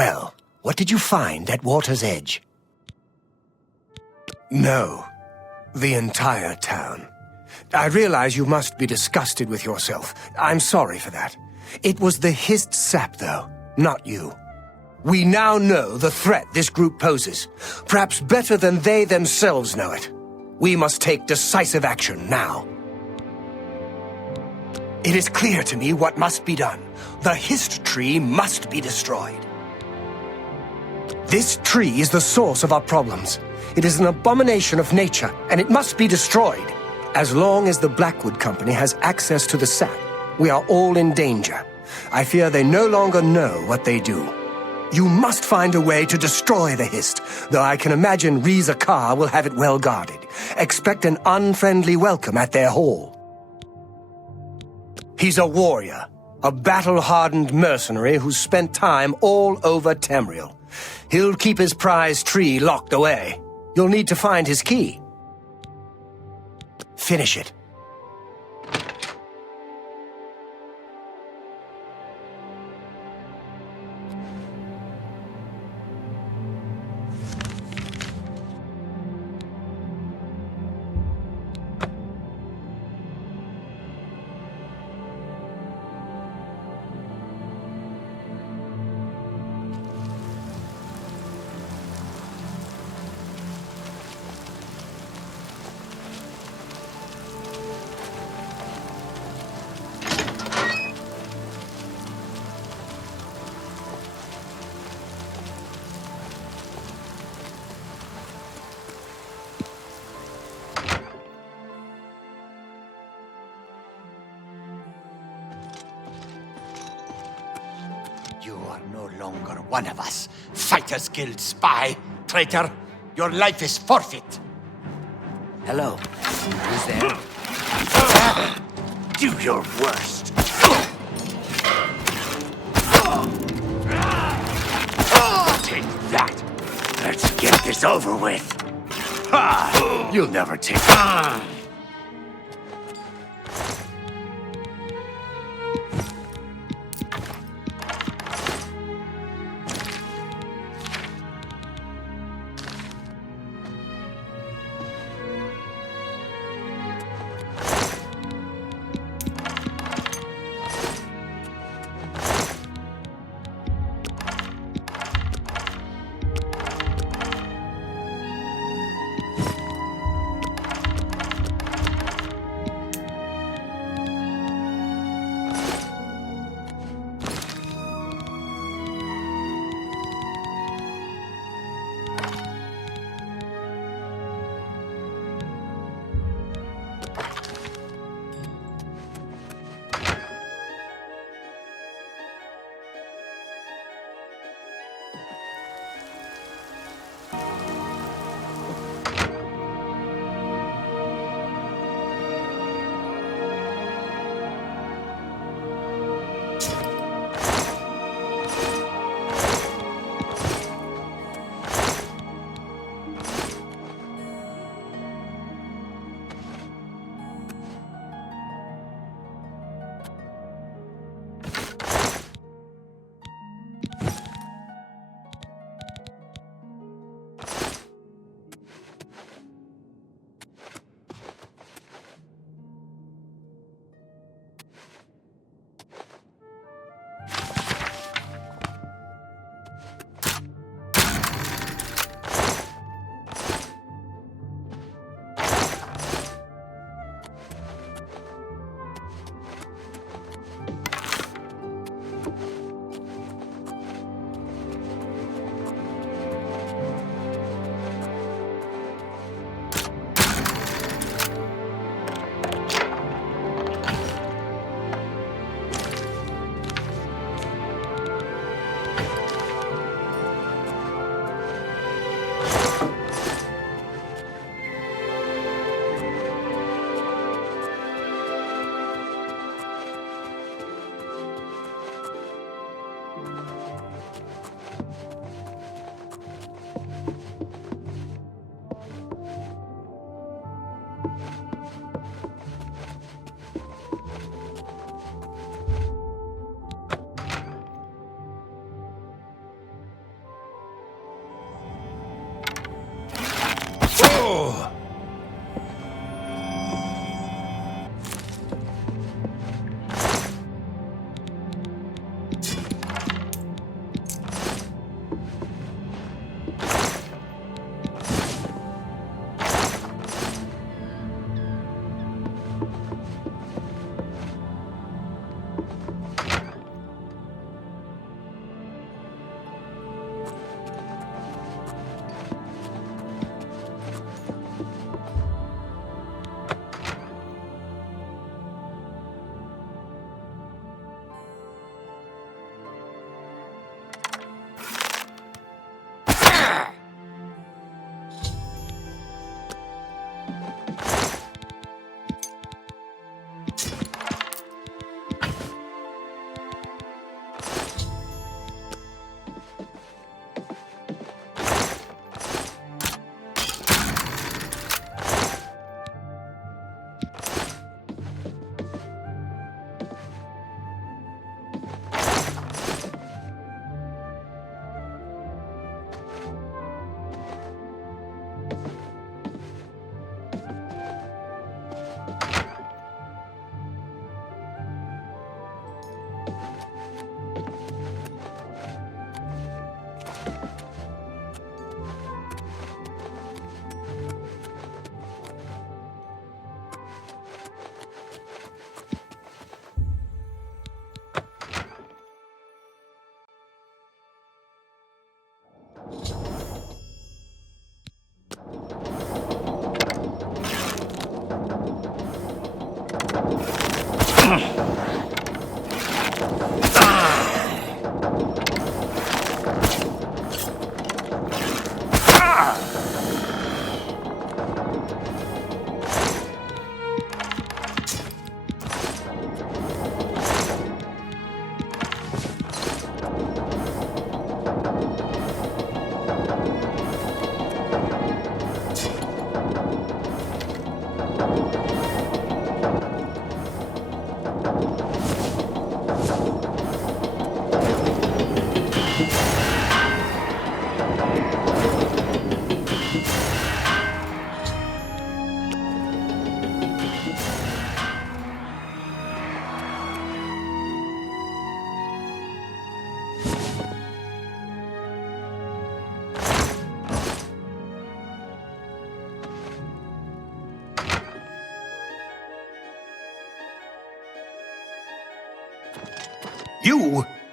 Well, what did you find at Water's Edge? No, the entire town. I realize you must be disgusted with yourself. I'm sorry for that. It was the hissed sap, though, not you. We now know the threat this group poses, perhaps better than they themselves know it. We must take decisive action now. It is clear to me what must be done. The hissed tree must be destroyed. This tree is the source of our problems. It is an abomination of nature, and it must be destroyed. As long as the Blackwood Company has access to the sap, we are all in danger. I fear they no longer know what they do. You must find a way to destroy the hist, though I can imagine Reza Kar will have it well guarded. Expect an unfriendly welcome at their hall. He's a warrior, a battle-hardened mercenary who's spent time all over Tamriel. He'll keep his prized tree locked away. You'll need to find his key. Finish it. You are no longer one of us. Fighters Guild spy. Traitor, your life is forfeit. Hello. Who's there? Do your worst. Take that. Let's get this over with. You'll never take...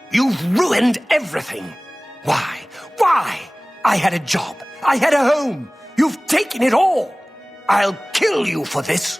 You've ruined everything. Why? Why? I had a job. I had a home. You've taken it all. I'll kill you for this.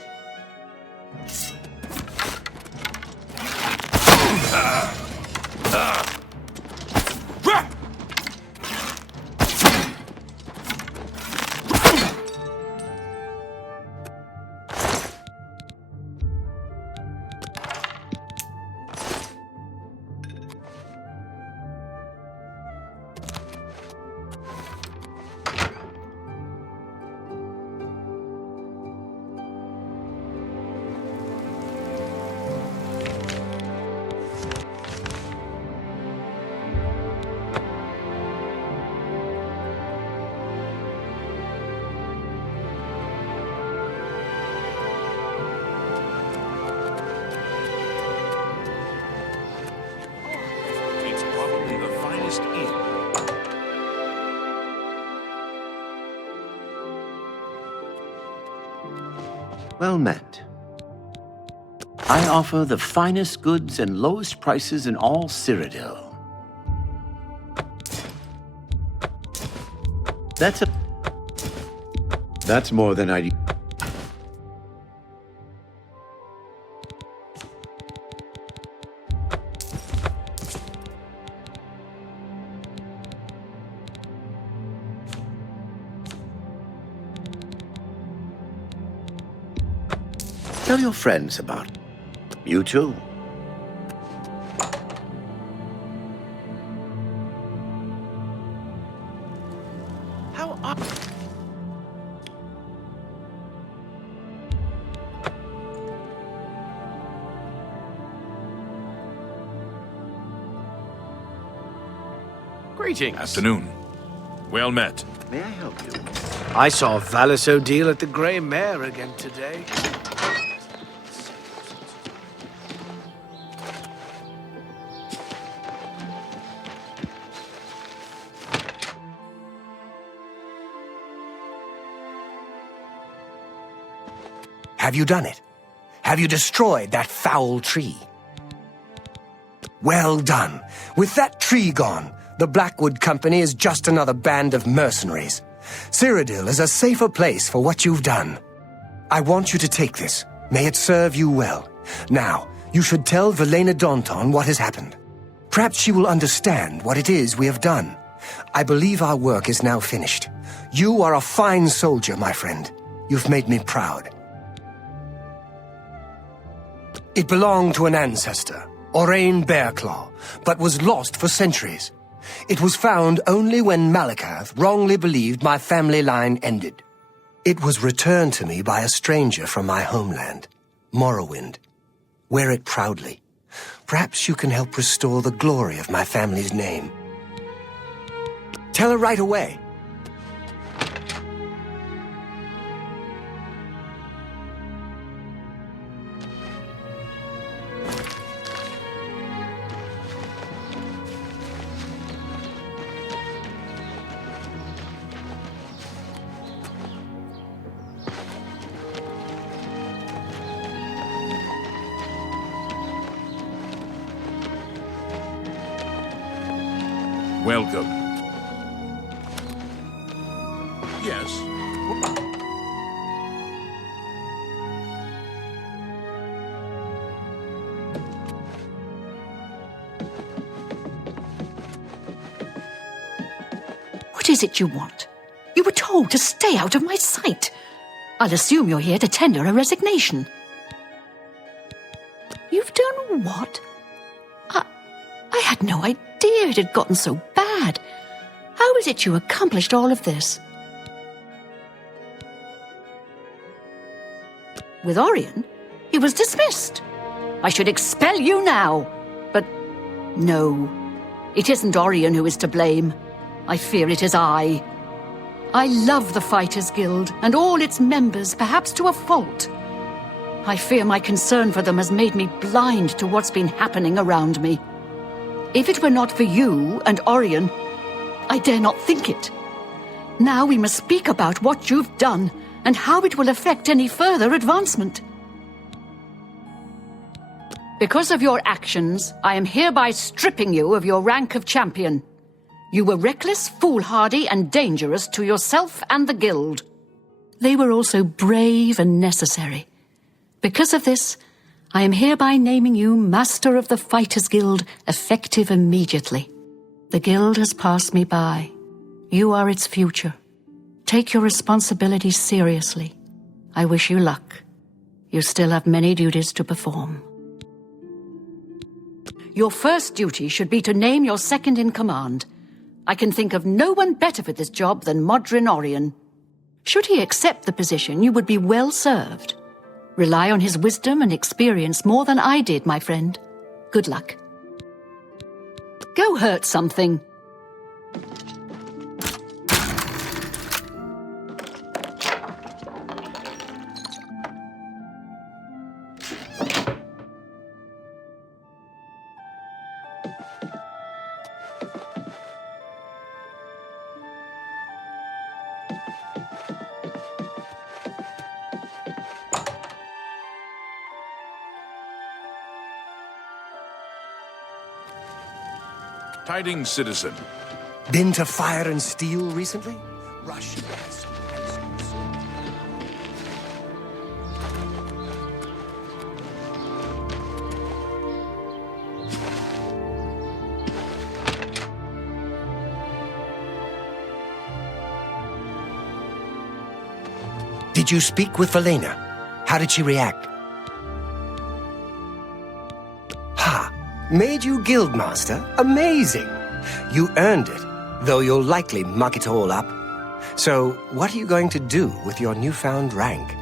Well met. I offer the finest goods and lowest prices in all Cyrodiil. That's more than I... Tell your friends about it. You too. How are... Greetings. Afternoon. Well met. May I help you? I saw Valis O'Deal at the Grey Mare again today. Have you done it? Have you destroyed that foul tree? Well done. With that tree gone, the Blackwood Company is just another band of mercenaries. Cyrodiil is a safer place for what you've done. I want you to take this. May it serve you well. Now, you should tell Velena Daunton what has happened. Perhaps she will understand what it is we have done. I believe our work is now finished. You are a fine soldier, my friend. You've made me proud. It belonged to an ancestor, Orain Bearclaw, but was lost for centuries. It was found only when Malakath wrongly believed my family line ended. It was returned to me by a stranger from my homeland, Morrowind. Wear it proudly. Perhaps you can help restore the glory of my family's name. Tell her right away. Welcome. Yes. What is it you want? You were told to stay out of my sight. I'll assume you're here to tender a resignation. You've done what? I had no idea it had gotten so bad. How is it you accomplished all of this? With Orion, he was dismissed. I should expel you now. But no, it isn't Orion who is to blame. I fear it is I. I love the Fighters Guild and all its members, perhaps to a fault. I fear my concern for them has made me blind to what's been happening around me. If it were not for you and Orion, I dare not think it. Now we must speak about what you've done and how it will affect any further advancement. Because of your actions, I am hereby stripping you of your rank of champion. You were reckless, foolhardy, and dangerous to yourself and the guild. They were also brave and necessary. Because of this, I am hereby naming you Master of the Fighters Guild, effective immediately. The guild has passed me by. You are its future. Take your responsibilities seriously. I wish you luck. You still have many duties to perform. Your first duty should be to name your second in command. I can think of no one better for this job than Modrin Orion. Should he accept the position, you would be well served. Rely on his wisdom and experience more than I did, my friend. Good luck. Go hurt something. Tidings, citizen. Been to Fire and Steel recently? Russian. Did you speak with Velena? How did she react? Ha! Made you Guildmaster? Amazing! You earned it, though you'll likely muck it all up. So, what are you going to do with your newfound rank?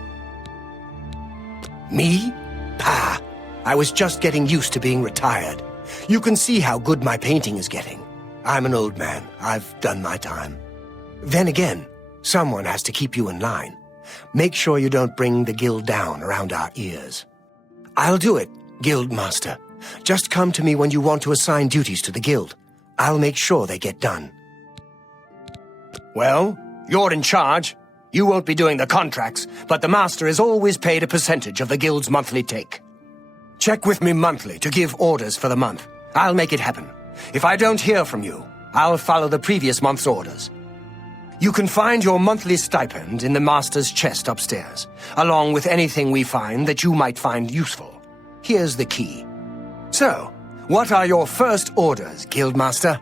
Me? Pah! I was just getting used to being retired. You can see how good my painting is getting. I'm an old man. I've done my time. Then again, someone has to keep you in line. Make sure you don't bring the guild down around our ears. I'll do it, Guild Master. Just come to me when you want to assign duties to the guild. I'll make sure they get done. Well, you're in charge. You won't be doing the contracts, but the Master is always paid a percentage of the guild's monthly take. Check with me monthly to give orders for the month. I'll make it happen. If I don't hear from you, I'll follow the previous month's orders. You can find your monthly stipend in the Master's chest upstairs, along with anything we find that you might find useful. Here's the key. So, what are your first orders, Guildmaster?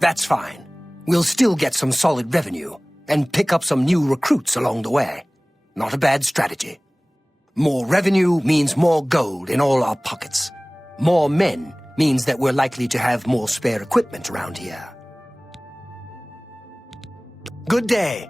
That's fine. We'll still get some solid revenue, and pick up some new recruits along the way. Not a bad strategy. More revenue means more gold in all our pockets. More men means that we're likely to have more spare equipment around here. Good day.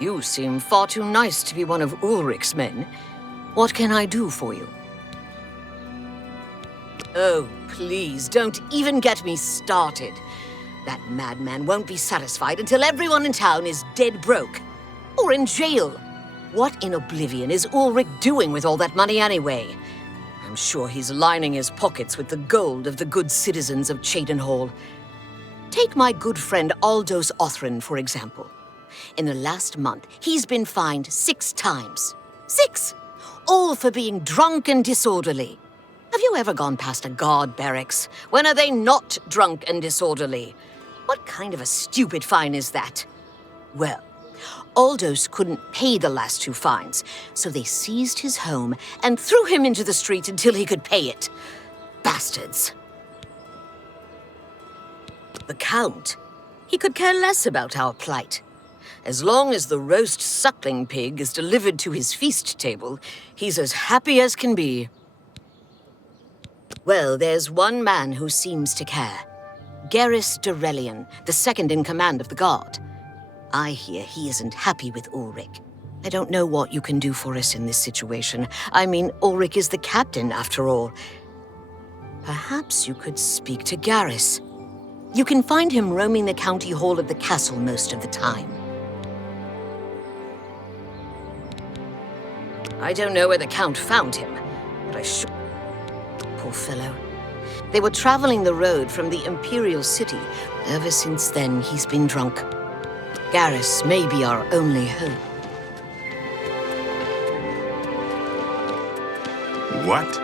You seem far too nice to be one of Ulrich's men. What can I do for you? Oh, please, don't even get me started. That madman won't be satisfied until everyone in town is dead broke. Or in jail. What in Oblivion is Ulrich doing with all that money anyway? I'm sure he's lining his pockets with the gold of the good citizens of Cheydinhall. Take my good friend Aldous Othran, for example. In the last month, he's been fined 6 times. 6! All for being drunk and disorderly. Have you ever gone past a guard barracks? When are they not drunk and disorderly? What kind of a stupid fine is that? Well, Aldous couldn't pay the last 2 fines, so they seized his home and threw him into the street until he could pay it. Bastards. The Count, he could care less about our plight. As long as the roast suckling pig is delivered to his feast table, he's as happy as can be. Well, there's one man who seems to care. Garrus Dorelian, the second in command of the guard. I hear he isn't happy with Ulrich. I don't know what you can do for us in this situation. I mean, Ulrich is the captain, after all. Perhaps you could speak to Garrus. You can find him roaming the county hall of the castle most of the time. I don't know where the Count found him, but I should... Poor fellow. They were traveling the road from the Imperial City. Ever since then, he's been drunk. Garrus may be our only hope. What?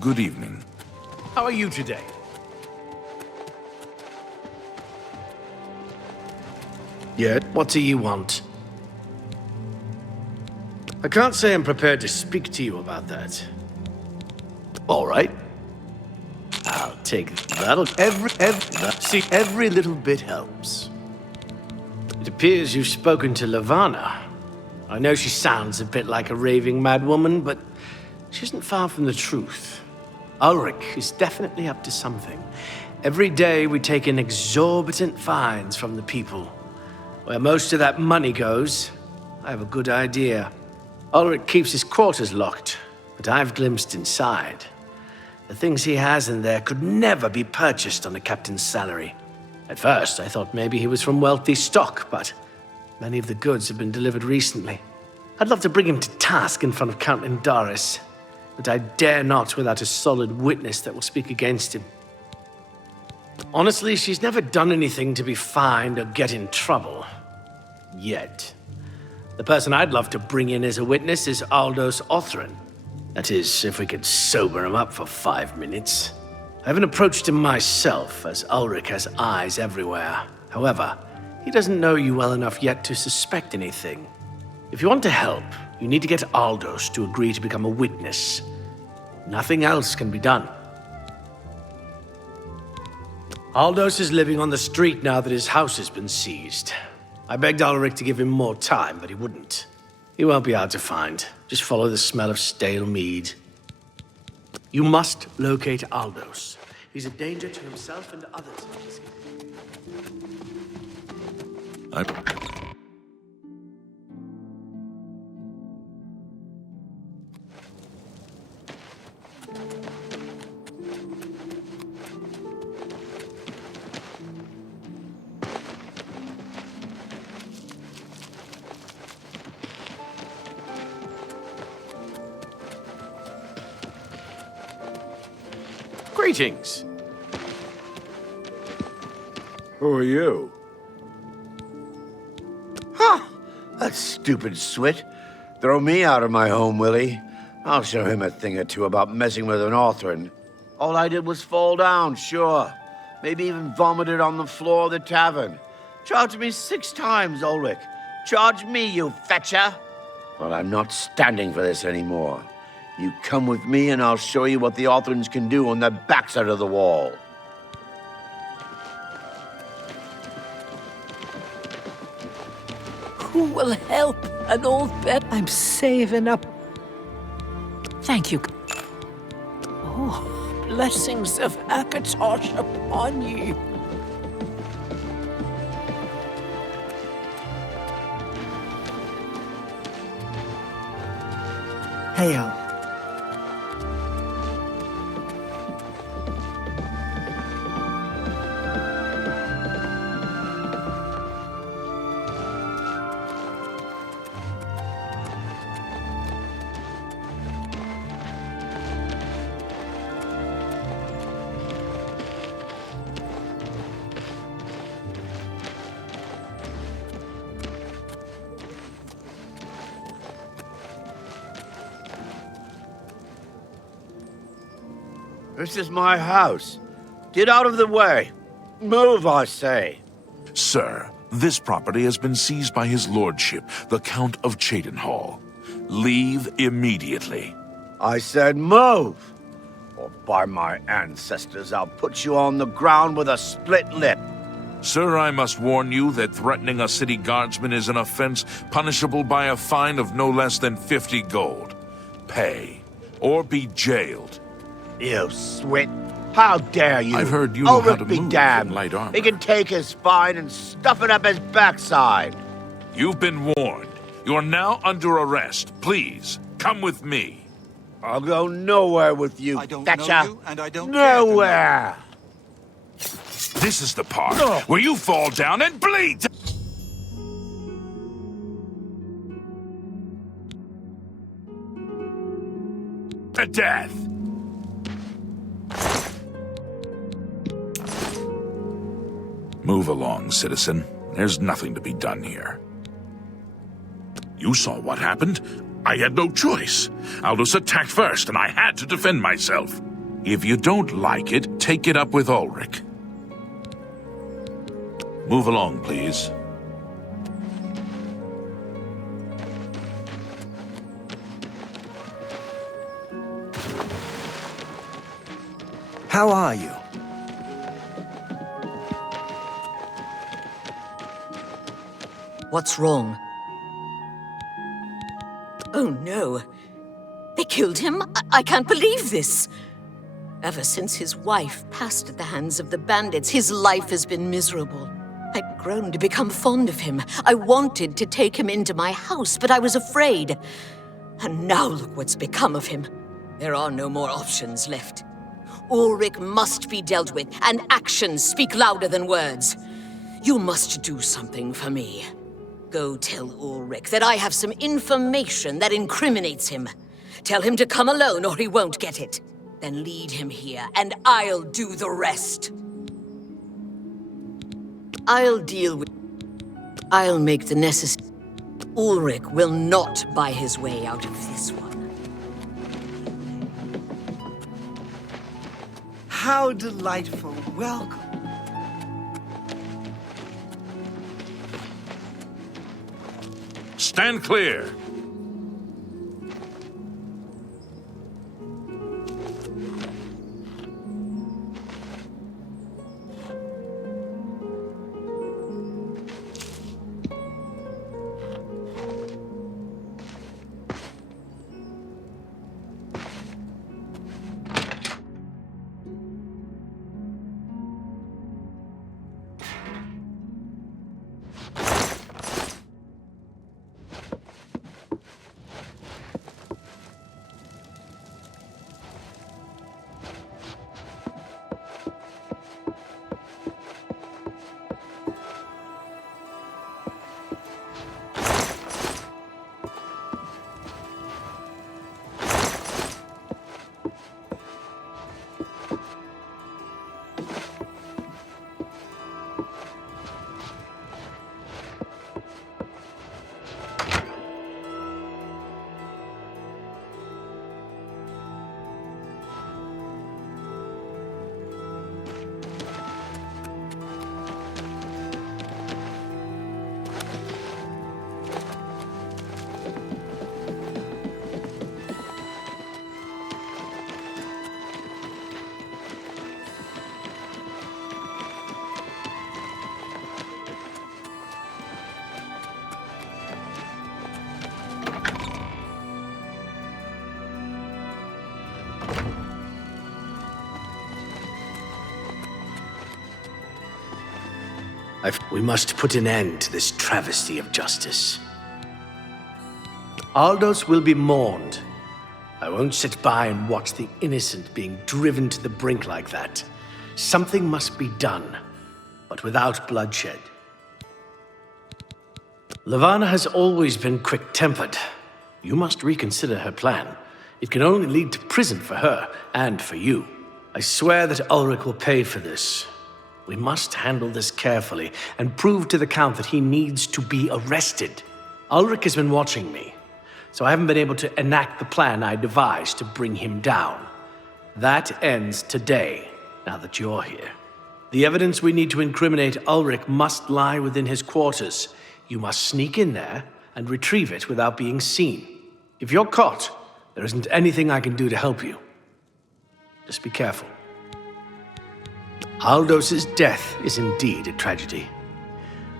Good evening. How are you today? Yeah, what do you want? I can't say I'm prepared to speak to you about that. All right. I'll take that'll every little bit helps. It appears you've spoken to Lavanna. I know she sounds a bit like a raving madwoman, but she isn't far from the truth. Ulrich is definitely up to something. Every day we take in exorbitant fines from the people. Where most of that money goes, I have a good idea. Ulrich keeps his quarters locked, but I've glimpsed inside. The things he has in there could never be purchased on a captain's salary. At first, I thought maybe he was from wealthy stock, but Many of the goods have been delivered recently. I'd love to bring him to task in front of Count Indaris, but I dare not without a solid witness that will speak against him. Honestly, she's never done anything to be fined or get in trouble. Yet. The person I'd love to bring in as a witness is Aldous Othran. That is, if we could sober him up for 5 minutes. I haven't approached him myself, as Ulrich has eyes everywhere. However, he doesn't know you well enough yet to suspect anything. If you want to help, you need to get Aldous to agree to become a witness. Nothing else can be done. Aldous is living on the street now that his house has been seized. I begged Ulrich to give him more time, but he wouldn't. He won't be hard to find. Just follow the smell of stale mead. You must locate Aldous. He's a danger to himself and others. Greetings. Who are you? Huh! That stupid swit. Throw me out of my home, will he? I'll show him a thing or two about messing with an Othran. All I did was fall down, sure. Maybe even vomited on the floor of the tavern. Charge me 6 times, Ulrich. Charge me, you fetcher! Well, I'm not standing for this anymore. You come with me and I'll show you what the Othrans can do on the backside of the wall. Who will help an old bet? I'm saving up. Thank you. Oh, blessings of Akatosh upon you. Hail. This is my house. Get out of the way. Move, I say. Sir, this property has been seized by his lordship, the Count of Cheydinhal. Leave immediately. I said move. Or by my ancestors, I'll put you on the ground with a split lip. Sir, I must warn you that threatening a city guardsman is an offense punishable by a fine of no less than 50 gold. Pay, or be jailed. You swit. How dare you? I've heard you know how to be move damned. in light armor. He can take his fine and stuff it up his backside. You've been warned. You're now under arrest. Please, come with me. I'll go nowhere with you, I don't Thatcher. know you, and I don't care to know. Nowhere. This is the part where you fall down and bleed. To death. Move along, citizen. There's nothing to be done here. You saw what happened. I had no choice. Aldous attacked first, and I had to defend myself. If you don't like it, take it up with Ulrich. Move along, please. How are you? What's wrong? Oh no. They killed him? I can't believe this. Ever since his wife passed at the hands of the bandits, his life has been miserable. I'd grown to become fond of him. I wanted to take him into my house, but I was afraid. And now look what's become of him. There are no more options left. Ulrich must be dealt with, and actions speak louder than words. You must do something for me. Go tell Ulrich that I have some information that incriminates him. Tell him to come alone or he won't get it. Then lead him here, and I'll do the rest. I'll make the necessary... Ulrich will not buy his way out of this one. How delightful. Welcome. Stand clear. We must put an end to this travesty of justice. Aldous will be mourned. I won't sit by and watch the innocent being driven to the brink like that. Something must be done, but without bloodshed. Levana has always been quick-tempered. You must reconsider her plan. It can only lead to prison for her and for you. I swear that Ulrich will pay for this. We must handle this carefully and prove to the Count that he needs to be arrested. Ulrich has been watching me, so I haven't been able to enact the plan I devised to bring him down. That ends today, now that you're here. The evidence we need to incriminate Ulrich must lie within his quarters. You must sneak in there and retrieve it without being seen. If you're caught, there isn't anything I can do to help you. Just be careful. Aldos's death is indeed a tragedy.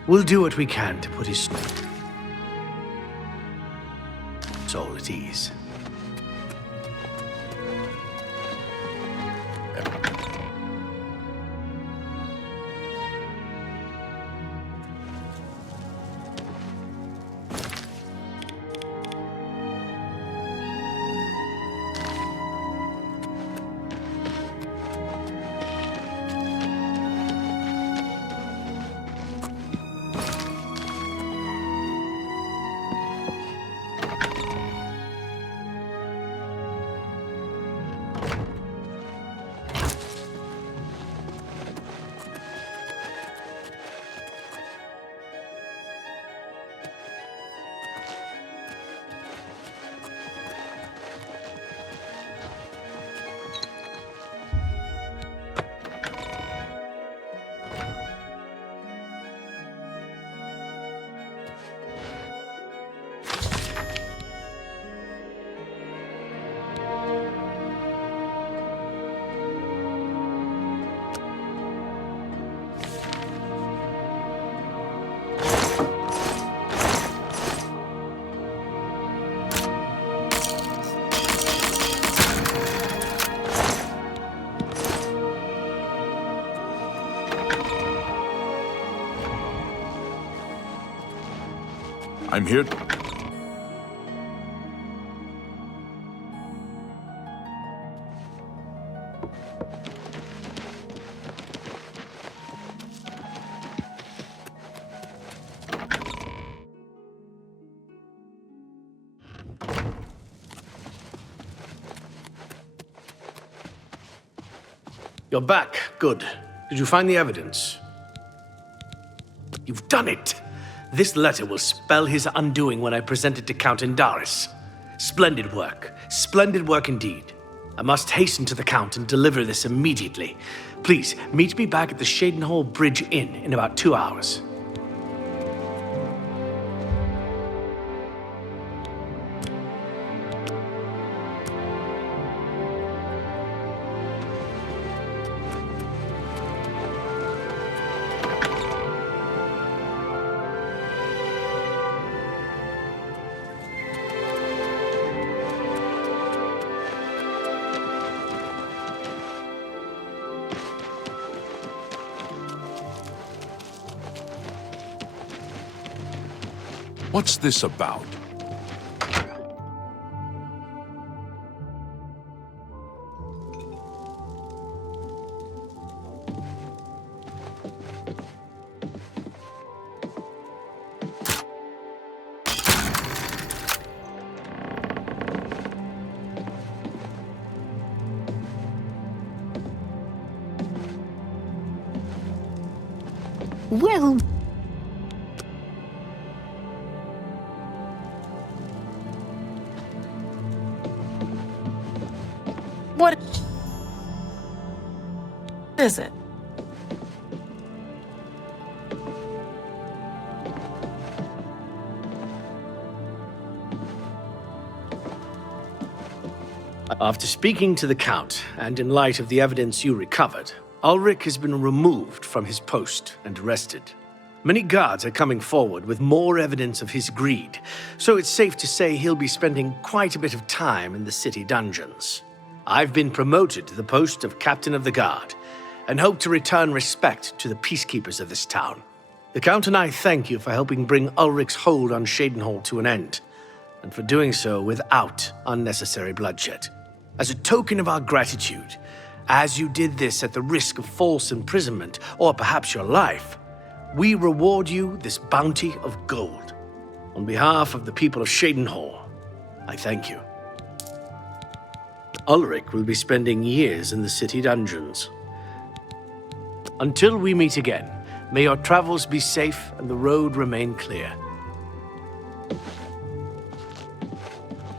We'll do what we can to put his soul at ease. I'm here. You're back. Good. Did you find the evidence? You've done it! This letter will spell his undoing when I present it to Count Indaris. Splendid work. Splendid work indeed. I must hasten to the Count and deliver this immediately. Please, meet me back at the Shadenhall Bridge Inn in about 2 hours. What's this about? Well... What is it? After speaking to the Count, and in light of the evidence you recovered, Ulrich has been removed from his post and arrested. Many guards are coming forward with more evidence of his greed, so it's safe to say he'll be spending quite a bit of time in the city dungeons. I've been promoted to the post of Captain of the Guard, and hope to return respect to the peacekeepers of this town. The Count and I thank you for helping bring Ulrich's hold on Shadenhall to an end, and for doing so without unnecessary bloodshed. As a token of our gratitude, as you did this at the risk of false imprisonment, or perhaps your life, we reward you this bounty of gold. On behalf of the people of Shadenhall, I thank you. Ulrich will be spending years in the city dungeons. Until we meet again, may your travels be safe and the road remain clear.